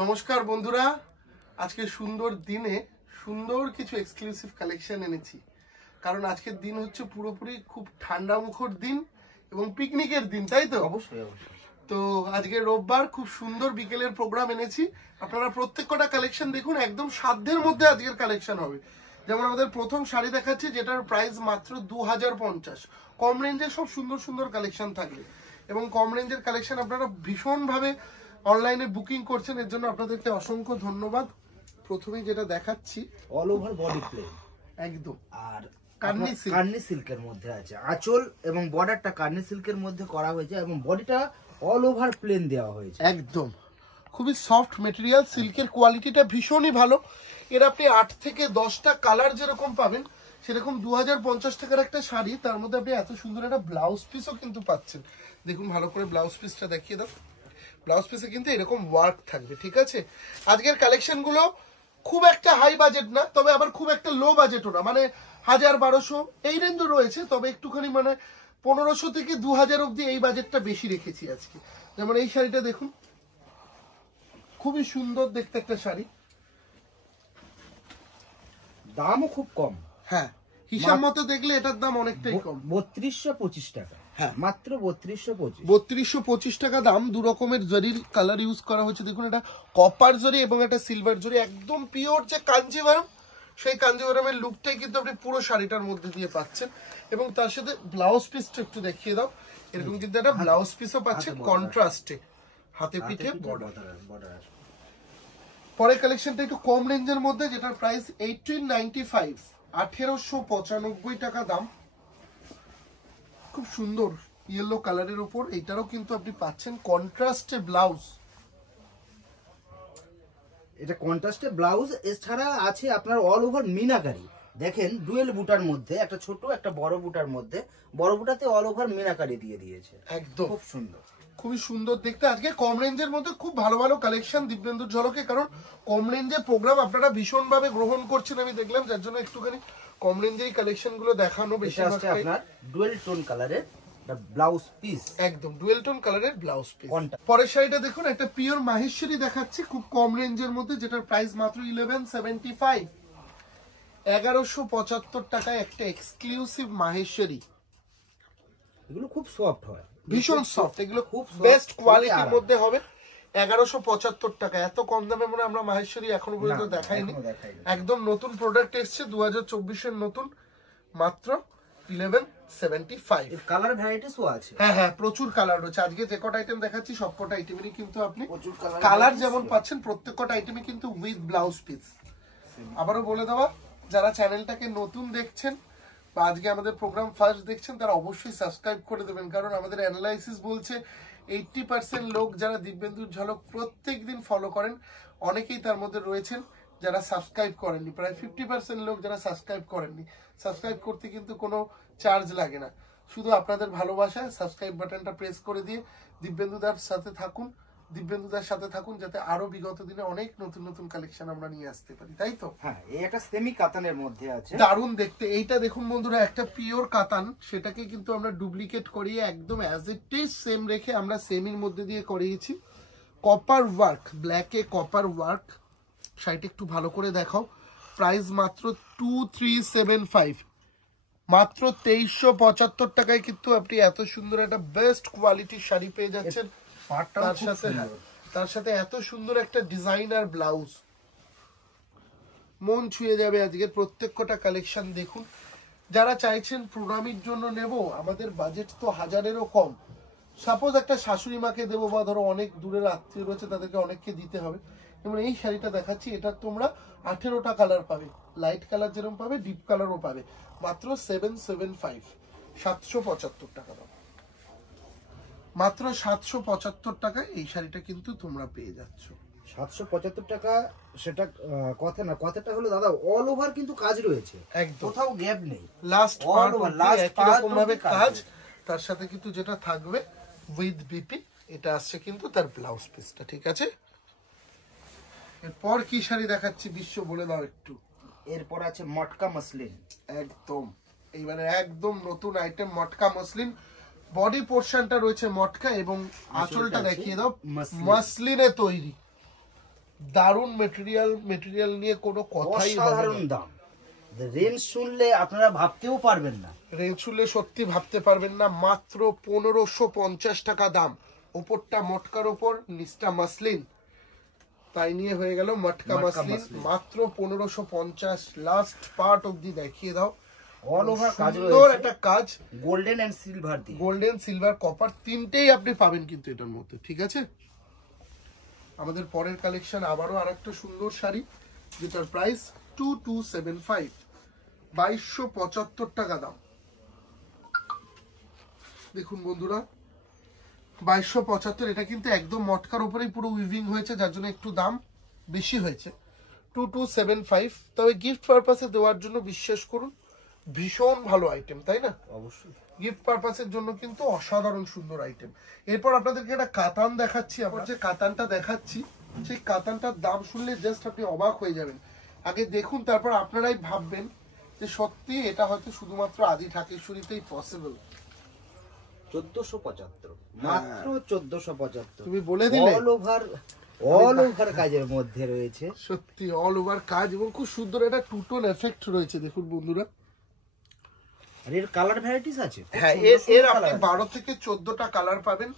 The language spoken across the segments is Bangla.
নমস্কার বন্ধুরা, আজকে সুন্দর দিনে সুন্দর কিছু এক্সক্লুসিভ কালেকশন এনেছি। কারণ আজকের দিন হচ্ছে পুরোপুরি খুব ঠান্ডা মুখর দিন এবং পিকনিকের দিন, তাই তো? অবশ্যই অবশ্যই। তো আজকে রোববার খুব সুন্দর বিকেলের প্রোগ্রাম এনেছি। আপনারা প্রত্যেকটা কালেকশন দেখুন, একদম সাধ্যের মধ্যে আজকের কালেকশন হবে। যেমন আমাদের প্রথম শাড়ি দেখাচ্ছি, যেটার প্রাইস মাত্র 2050। কম রেঞ্জে সব সুন্দর সুন্দর কালেকশন থাকবে এবং কম রেঞ্জের কালেকশন আপনারা ভীষণভাবে অনলাইনে বুকিং করছেন, এর জন্য আপনাদেরকে অসংখ্য ধন্যবাদ। প্রথমেই যেটা দেখাচ্ছি অল ওভার বডি প্লেন একদম, আর কার্নি সিল্কের মধ্যে আছে। আঁচল এবং বর্ডারটা কার্নি সিল্কের মধ্যে করা হয়েছে এবং বডিটা অল ওভার প্লেন দেওয়া হয়েছে। একদম খুবই সফট মেটেরিয়াল, সিল্কের কোয়ালিটিটা ভীষণই ভালো। এর আপনি 8 থেকে 10টা কালার যেরকম পাবেন, সেরকম 2050 টাকার একটা শাড়ি, তার মধ্যে আপনি এত সুন্দর একটা ব্লাউজ পিসও কিন্তু পাচ্ছেন। দেখুন ভালো করে ব্লাউজ পিসটা দেখিয়ে দাও। ব্লাউজ পিসে কিন্তু এরকম ওয়ার্ক থাকবে, ঠিক আছে? আজকের কালেকশনগুলো খুব একটা হাই বাজেট না, তবে আবার খুব একটা লো বাজেটও না, মানে 1000-1200 এই রেঞ্জও রয়েছে, তবে একটুখানি মানে 1500 থেকে 2000 অব্দি এই বাজেটটা বেশি রেখেছি আজকে। যেমন এই শাড়িটা দেখুন, খুবই সুন্দর দেখতে একটা শাড়ি, দামও খুব কম। হ্যাঁ, হিসাব মতো দেখলে এটার দাম অনেকটাই কম, 3225 টাকা। হ্যাঁ, মাত্র 3225। 3225 টাকা দাম। দু রকমের জরির কালার ইউজ করা হয়েছে। দেখুন, এটা কপার জরি এবং একটা সিলভার জরি, একদম পিওর যে কাঞ্জিভারম, সেই কাঞ্জিভারমের লুকটাই কিন্তু আপনি পুরো শাড়িটার মধ্যে দিয়ে পাচ্ছেন। এবং তার সাথে ব্লাউজ পিসটা একটু দেখিয়ে দাও। এরকম কিন্তু একটা ব্লাউজ পিসও পাচ্ছেন কন্ট্রাস্টে, হাতে পিঠে বর্ডার। পরের কালেকশনটা একটু কম রেঞ্জের মধ্যে, যেটার প্রাইস 1895, 1895 টাকা দাম। খুব সুন্দর ইয়েলো কালারের উপর, এইটারও কিন্তু আপনি পাচ্ছেন কন্ট্রাস্টে ব্লাউজ। এটা কন্ট্রাস্টে ব্লাউজ, এছাড়া আছে আপনার অল ওভার মিনাকারি। দেখেন ডুয়েল বুটার মধ্যে একটা ছোট একটা বড় বুটার মধ্যে, বড় বুটাতে অল ওভার মিনাকারি দিয়ে দিয়েছে। একদম খুব সুন্দর, খুবই সুন্দর দেখতে। আজকে কম রেঞ্জের মধ্যে খুব ভালো ভালো কালেকশন দিব্যেন্দুর ঝলকে, কারণ কম রেঞ্জের প্রোগ্রাম আপনারা ভীষণভাবে গ্রহণ করছেন আমি দেখলাম, যার জন্য একটুখানি কম রেঞ্জের কালেকশন গুলো দেখানো বেশি। আপনার ডুয়েল টোন কালারের ব্লাউজ পিস, একদম ডুয়েল টোন কালারের ব্লাউজ পিস। পরের শাড়িটা দেখুন, একটা পিওর মাহেশ্বরী দেখাচ্ছি খুব কম রেঞ্জের মধ্যে, যেটার প্রাইস মাত্র 1175, 1175 টাকায় একটা এক্সক্লুসিভ মাহেশ্বরী। এগুলো খুব সফট হয়, ভীষণ সফট, এগুলো খুব বেস্ট কোয়ালিটির মধ্যে হবে। 1175 টাকা, এত কম দামে মনে আমরা মাহেশ্বরী এখনো পর্যন্ত দেখাইনি। একদম নতুন প্রোডাক্ট এসছে 2024-এর নতুন, মাত্র 1175। কালার ভ্যারাইটিসও আছে। হ্যাঁ হ্যাঁ, প্রচুর কালার রয়েছে। আজকে যে কটা আইটেম দেখাচ্ছি সবকটা আইটেমেরই কিন্তু আপনি কালার যেমন পাচ্ছেন, প্রত্যেকটা আইটেমে কিন্তু উইথ ব্লাউজ পিস। আবারও বলে দেওয়া, যারা চ্যানেলটাকে নতুন দেখছেন বা আজকে আমাদের প্রোগ্রাম ফার্স্ট দেখছেন, তারা অবশ্যই সাবস্ক্রাইব করে দেবেন, কারণ আমাদের অ্যানালাইসিস বলছে 80% লোক যারা দিব্যেন্দুর ঝলক প্রত্যেক দিন ফলো করেন, অনেকেই তার মধ্যে রয়েছেন যারা সাবস্ক্রাইব করেননি। প্রায় 50% লোক যারা সাবস্ক্রাইব করেননি। সাবস্ক্রাইব করতে কিন্তু কোনো চার্জ লাগে না, শুধু আপনাদের ভালোবাসায় সাবস্ক্রাইব বাটনটা প্রেস করে দিয়ে দিব্যেন্দুদার সাথে থাকুন, দিব্যেন্দুদার সাথে থাকুন, যাতে আরো বিগত দিনে অনেক নতুন নতুন কালেকশন আমরা নিয়ে আসতে পারি, তাই তো? হ্যাঁ, এই একটা সেমি কাতানের মধ্যে আছে, দারুণ দেখতে। এইটা দেখুন বন্ধুরা, একটা পিওর কাতান, সেটাকে কিন্তু আমরা ডুপ্লিকেট করিয়ে একদম অ্যাজ ইট ইজ সেম রেখে আমরা সেমির মধ্যে দিয়ে করিয়েছি। কপার ওয়ার্ক, ব্ল্যাকে কপার ওয়ার্ক। শাড়িটা একটু ভালো করে দেখাও। প্রাইস মাত্র 2375, মাত্র 2375 টাকায় কিন্তু আপনি এত সুন্দর একটা বেস্ট কোয়ালিটির শাড়ি পেয়ে যাচ্ছেন। তার সাথে এত সুন্দর একটা ডিজাইনার ব্লাউজ, মন ছুঁয়ে যাবে আজকের প্রত্যেকটা কালেকশন দেখুন। যারা চাইছেন প্রোগ্রামের জন্য নেব, আমাদের বাজেট তো 1000-এরও কম। সাপোজ একটা শাশুড়ি মাকে দেবো, বা ধরো অনেক দূরের আত্মীয় রয়েছে, তাদেরকে অনেককে দিতে হবে। যেমন এই শাড়িটা দেখাচ্ছি, এটা তোমরা 18টা কালার পাবে, লাইট কালার যেরকম পাবে ডিপ কালারও পাবে, মাত্র 775, 775 টাকা দাম। মাত্র 775 টাকায় এই শাড়িটা কিন্তু তোমরা পেয়ে যাচ্ছ। 775 টাকা, সেটা কথা না, কথাটা হলো দাদা অল ওভার কিন্তু কাজ রয়েছে, একদম কোথাও গ্যাপ নেই, লাস্ট এরকম ভাবে কাজ। তার সাথে কিন্তু যেটা থাকবে উইথ বিপি, এটা আসছে কিন্তু তার ব্লাউজ পিসটা, ঠিক আছে? এরপর কি শাড়ি দেখাচ্ছি বিশ্ব বলে দাও একটু। এরপর আছে মটকা মসলিন, একদম এইবারে একদম নতুন আইটেম মটকা মসলিন। বডি পোর্শনটা রয়েছে মটকা এবং আঁচলটা দেখিয়ে দাও মসলিনে তৈরি। দারুণ মেটেরিয়াল নিয়ে কোনো কথাই হবে অসাধারণ না। দাম, রেঞ্জ শুনলে আপনারা ভাবতেও পারবেন না। রেঞ্জ শুনলে সত্যি ভাবতে পারবেন না। মাত্র 1550 টাকা দাম। ওপরটা মটকার ওপর, নিচটা মাসলিন, তাই নিয়ে হয়ে গেল মটকা মাসলিন। মাত্র 1550। লাস্ট পার্ট অবধি দেখিয়ে দাও। অল ওভার কাজ সুন্দর রয়েছে, একটা কাজ, গোল্ডেন এন্ড সিলভার দিয়ে। গোল্ডেন, সিলভার, কপার তিনটেই আপনি পাবেন কিন্তু এটার মধ্যে, ঠিক আছে। আমাদের পরের কালেকশন আবারও আরেকটা সুন্দর শাড়ি, যেটার প্রাইস 2275, 2275 টাকা দাম। দেখুন বন্ধুরা, 2275। এটা কিন্তু একদম মটকার উপরেই পুরো উইভিং হয়েছে, যার জন্য একটু দাম বেশি হয়েছে, 2275। তবে গিফট পারপাসে দেওয়ার জন্য বিশ্বাস করুন ভীষণ ভালো আইটেম, তাই না? অবশ্যই গিফট পারপাসের জন্য কিন্তু অসাধারণ সুন্দর আইটেম। এরপর আপনাদেরকে একটা কাতান দেখাচ্ছি। আমার যে কাতানটা দেখাচ্ছি, সেই কাতানটার দাম শুনলে জাস্ট আপনি অবাক হয়ে যাবেন। আগে দেখুন, তারপর আপনারাই ভাববেন যে সত্যি এটা হয়তো শুধুমাত্র আদি ঢাকেশ্বরীতেই পসিবল। 1475, মাত্র 1475। তুমি বলে দিলে। অল ওভার কাজের মধ্যে রয়েছে, সত্যি অল ওভার কাজ, এবং খুব সুন্দর একটা টু টোন এফেক্ট রয়েছে। দেখুন বন্ধুরা, আর এর কালার ভ্যারাইটিস আছে। হ্যাঁ, এর আপনি 12 থেকে 14টা কালার পাবেন।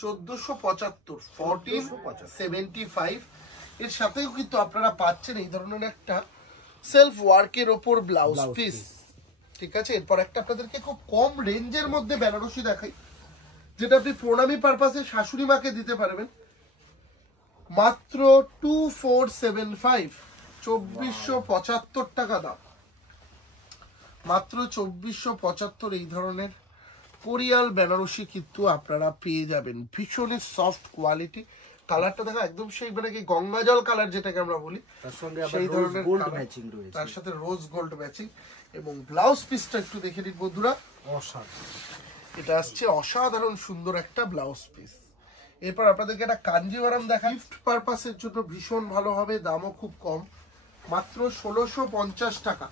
1475, 1475। এর সাথেও কিন্তু আপনারা পাচ্ছেন এই ধরনের একটা সেলফ ওয়ার্কের ওপর ব্লাউজ পিস, ঠিক আছে। এরপর একটা আপনাদেরকে খুব কম রেঞ্জের মধ্যে বেনারসি দেখাই, যেটা আপনি প্রণামী পারপাসে শাশুড়ি মাকে দিতে পারবেন। মাত্র 2475, 2475 টাকা দাম। মাত্র 2475 এই ধরনের কোরিয়াল বেনারসি কিন্তু আপনারা পেয়ে যাবেন। ভীষণ সফট কোয়ালিটি। কালারটা দেখো একদম সেই মানে কি গঙ্গা জল কালার যেটাকে আমরা বলি, তার সঙ্গে সেই ধরনের গোল্ড ম্যাচিং রয়েছে, তার সাথে রোজ গোল্ড ম্যাচিং। এবং ব্লাউজ পিসটা একটু দেখে নিন বন্ধুরা, অসাধারণ। এটা আসছে অসাধারণ সুন্দর একটা ব্লাউজ পিস। এরপর আপনাদেরকে একটা কাঞ্জিভারাম দেখাই, গিফট পারপাসের জন্য ভীষণ ভালো হবে, দামও খুব কম, মাত্র 1650 টাকা।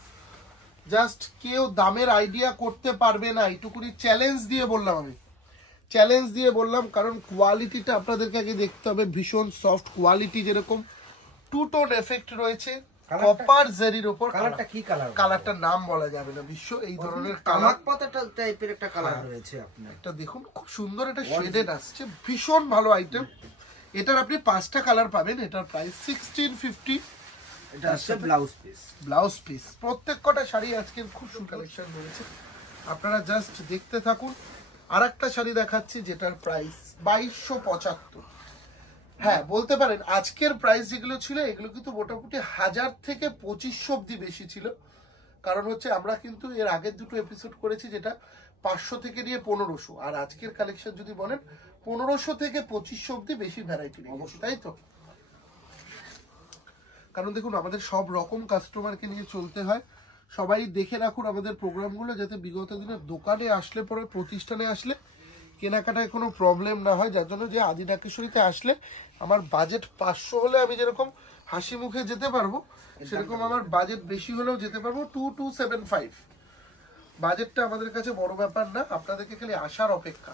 জাস্ট কেউ দামের আইডিয়া করতে পারবে না, এইটুকুনি চ্যালেঞ্জ দিয়ে বললাম আমি, চ্যালেঞ্জ দিয়ে বললাম। কারণ কোয়ালিটিটা আপনাদেরকে আগে দেখতে হবে, ভীষণ সফট কোয়ালিটি, যেরকম টু টোন এফেক্ট রয়েছে কপার জারির উপর। কালারটা কি কালার? কালারটার নাম বলা যাবে না, বিশ্ব এই ধরনের কালার পাতাটা টাইপের একটা কালার রয়েছে আপনার। এটা দেখুন খুব সুন্দর, এটা শেডেড আসছে, ভীষণ ভালো আইটেম। এটার আপনি 5টা কালার পাবেন। এটার প্রাইস 1650। এটা হচ্ছে ব্লাউজ পিস। ব্লাউজ পিস প্রত্যেক কটা শাড়ি আজকের খুব সুন্দর কালেকশন রয়েছে, আপনারা জাস্ট দেখতে থাকুন। আর একটা শাড়ি দেখাচ্ছি যেটার প্রাইস 2275। হ্যাঁ, বলতে পারেন আজকের প্রাইস যেগুলো ছিল এগুলো কিন্তু মোটামুটি 1000 থেকে 2500 অব্দি বেশি ছিল। কারণ হচ্ছে আমরা কিন্তু এর আগের দুটো এপিসোড করেছি যেটা 500 থেকে নিয়ে 1500, আর আজকের কালেকশন যদি বলেন 1500 থেকে 2500 অব্দি বেশি ভ্যারাইটি নিয়ে গেছি, তাই তো। কারণ দেখুন আমাদের সব রকম কাস্টমারকে নিয়ে চলতে হয়। সবাই দেখে রাখুন আমাদের প্রোগ্রামগুলো, যাতে বিগত দিনে দোকানে আসলে পরে, প্রতিষ্ঠানে আসলে কেনাকাটায় কোনো প্রবলেম না হয়। যার জন্য যে আদি ঢাকেশ্বরীতে আসলে আমার বাজেট 500 হলে আমি যেরকম হাসি মুখে যেতে পারবো, সেরকম আমার বাজেট বেশি হলেও যেতে পারবো। 2275 বাজেটটা আমাদের কাছে বড় ব্যাপার না, আপনাদেরকে খালি আসার অপেক্ষা।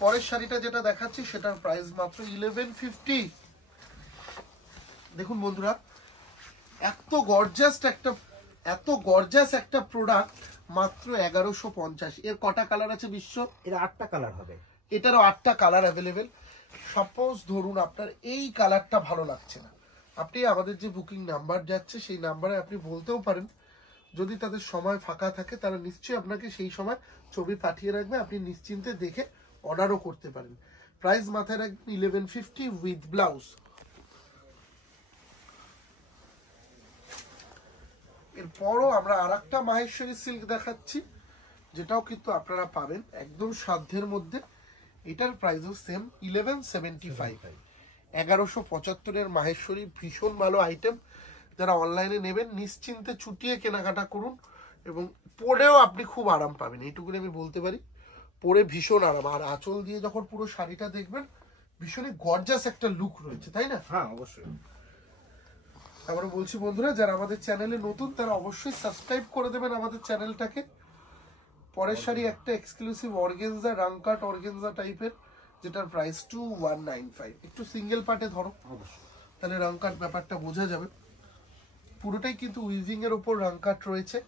পরের শাড়িটা যেটা দেখাচ্ছি সেটার প্রাইস মাত্র 1150। দেখুন বন্ধুরা, এত গর্জাস একটা প্রোডাক্ট মাত্র 1150। এর কটা কালার আছে বিশ্ব? এর 8টা কালার হবে। এটারও 8টা কালার অ্যাভেলেবেল। সাপোজ ধরুন আপনার এই কালারটা ভালো লাগছে না, আপনি আমাদের যে বুকিং নাম্বার যাচ্ছে সেই নাম্বারে আপনি বলতেও পারেন। যদি তাদের সময় ফাঁকা থাকে তারা নিশ্চয়ই আপনাকে সেই সময় ছবি পাঠিয়ে রাখবে, আপনি নিশ্চিন্তে দেখে অর্ডারও করতে পারেন। প্রাইস মাথায় রাখবেন 1150 উইথ ব্লাউজ। এরপরও আমরা আরেকটা মাহেশ্বরী সিল্ক দেখাচ্ছি, যেটাও কিন্তু আপনারা পাবেন একদম সাধ্যের মধ্যে। এটার প্রাইসও সেম 1175, 1175 মাহেশ্বরী। ভীষণ ভালো আইটেম, যারা অনলাইনে নেবেন নিশ্চিন্তে ছুটিয়ে কেনাকাটা করুন, এবং পরেও আপনি খুব আরাম পাবেন, এইটুকুনি আমি বলতে পারি। পরে ভীষণ আরাম, আর আঁচল দিয়ে যখন পুরো শাড়িটা দেখবেন ভীষণই গর্জাস একটা লুক রয়েছে, তাই না? হ্যাঁ অবশ্যই। আবারও বলছি বন্ধুরা, যারা আমাদের চ্যানেলে নতুন তারা অবশ্যই সাবস্ক্রাইব করে দেবেন আমাদের চ্যানেলটাকে। পরের শাড়ি একটা এক্সক্লুসিভ অর্গেনজা, রাংকাট অর্গেনজা টাইপের, যেটার প্রাইস 2195। একটু সিঙ্গেল পার্টে ধরো, তাহলে রং কাট ব্যাপারটা বোঝা যাবে। পুরোটাই কিন্তু উইভিং এর উপর রং কাট রয়েছে।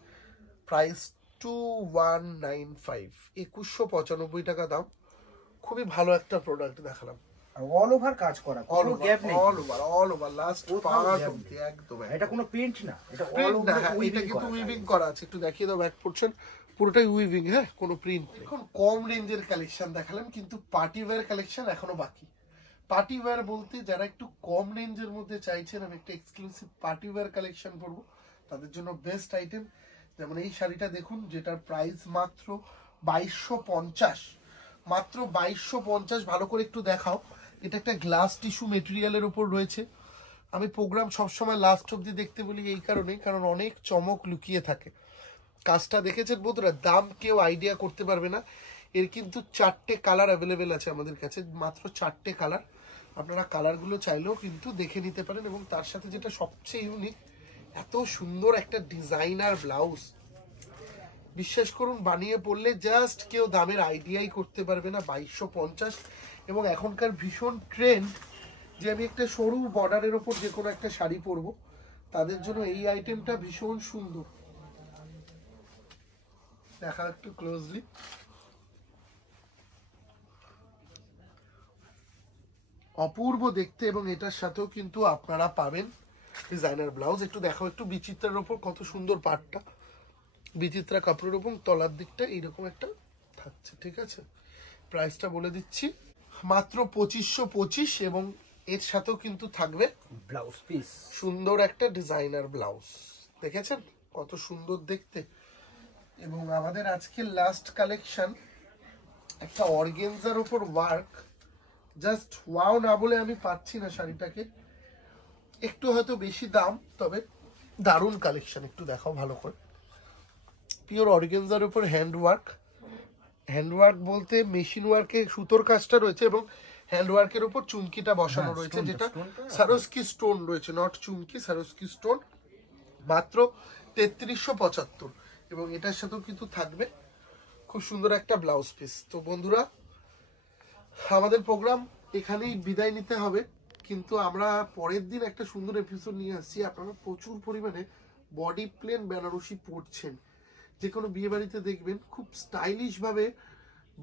প্রাইস 2195, 2195 টাকা দাম। খুবই ভালো একটা প্রোডাক্ট দেখালাম, আর অল ওভার কাজ করা, কোনো গ্যাপ নেই, অল ওভার লাস্ট পার্ট অবধি একদম। এটা কোনো প্রিন্ট না, এটা অল প্রিন্ট না, ওভার এটা কিন্তু উইভিং করা আছে। একটু দেখিয়ে দাও ব্যাক পোরশন, পুরোটাই উইভিং, হ্যাঁ কোনো প্রিন্ট। এখন কম রেঞ্জের কালেকশন দেখালাম, কিন্তু পার্টি ওয়্যার কালেকশন এখনো বাকি। পার্টি ওয়্যার বলতে যারা একটু কম রেঞ্জের মধ্যে চাইছেন আমি একটা এক্সক্লুসিভ পার্টি ওয়্যার কালেকশন করবো, তাদের জন্য বেস্ট আইটেম। যেমন এই শাড়িটা দেখুন, যেটার প্রাইস মাত্র 2250, মাত্র 2250। ভালো করে একটু দেখাও। এটা একটা গ্লাস টিস্যু মেটেরিয়ালের উপর রয়েছে। আমি প্রোগ্রাম সবসময় লাস্ট অব্দি দেখতে বলি এই কারণেই, কারণ অনেক চমক লুকিয়ে থাকে। কাজটা দেখেছেন বন্ধুরা, দাম কেউ আইডিয়া করতে পারবে না। এর কিন্তু 4টে কালার অ্যাভেলেবেল আছে আমাদের কাছে, মাত্র 4টে কালার। আপনারা কালারগুলো চাইলেও কিন্তু দেখে নিতে পারেন। এবং তার সাথে যেটা সবচেয়ে ইউনিক, এত সুন্দর একটা ডিজাইনার ব্লাউজ। বিশ্বাস করুন, বানিয়ে পড়লে জাস্ট কেউ দামের আইডিয়াই করতে পারবে না। 2250। এবং এখনকার ভীষণ ট্রেন্ড যে আমি একটা সরু বর্ডারের ওপর যে কোনো একটা শাড়ি পরবো, তাদের জন্য এই আইটেমটা ভীষণ সুন্দর। দেখা একটু ক্লোজলি, অপূর্ব দেখতে। এবং এটার সাথেও কিন্তু আপনারা পাবেন ডিজাইনার ব্লাউজ। একটু দেখো, একটু বিচিত্রার ওপর কত সুন্দর পাটটা, বিচিত্রা কাপড়ের ওপর তলার দিকটা এইরকম একটা থাকছে, ঠিক আছে। প্রাইসটা বলে দিচ্ছি, মাত্র 2525। এবং এর সাথেও কিন্তু থাকবে ব্লাউজ পিস, সুন্দর একটা ডিজাইনার ব্লাউজ। দেখেছেন কত সুন্দর দেখতে। এবং আমাদের আজকে লাস্ট কালেকশন একটা অর্গেনজার উপর ওয়ার্ক, জাস্ট ওয়াও না বলে আমি পাচ্ছি না শাড়িটাকে। একটু হয়তো বেশি দাম, তবে দারুণ কালেকশন। একটু দেখাও ভালো করে। পিওর অর্গেনজার উপর হ্যান্ডওয়ার্ক, হ্যান্ডওয়ার্ক বলতে মেশিন ওয়ার্কে সুতোর কাজটা রয়েছে এবং হ্যান্ডওয়ার্কের উপর চুমকিটা বসানো রয়েছে, যেটা সারস্কি স্টোন রয়েছে, নট চুমকি, সারস্কি স্টোন। মাত্র 3375। এবং এটার সাথেও কিন্তু থাকবে খুব সুন্দর একটা ব্লাউজ পিস। তো বন্ধুরা, আমাদের প্রোগ্রাম এখানেই বিদায় নিতে হবে, কিন্তু আমরা পরের দিন একটা সুন্দর এপিসোড নিয়ে আসছি। আপনারা প্রচুর পরিমাণে বডি প্লেন বেনারসি পরছেন, যে কোনো বিয়ে বাড়িতে দেখবেন খুব স্টাইলিশ ভাবে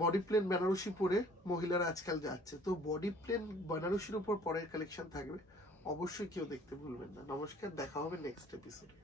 বডি প্লেন বেনারসি পরে মহিলারা আজকাল যাচ্ছে। তো বডি প্লেন বেনারসির উপর পরের কালেকশন থাকবে, অবশ্যই কেউ দেখতে ভুলবেন না। নমস্কার, দেখা হবে নেক্সট এপিসোডে।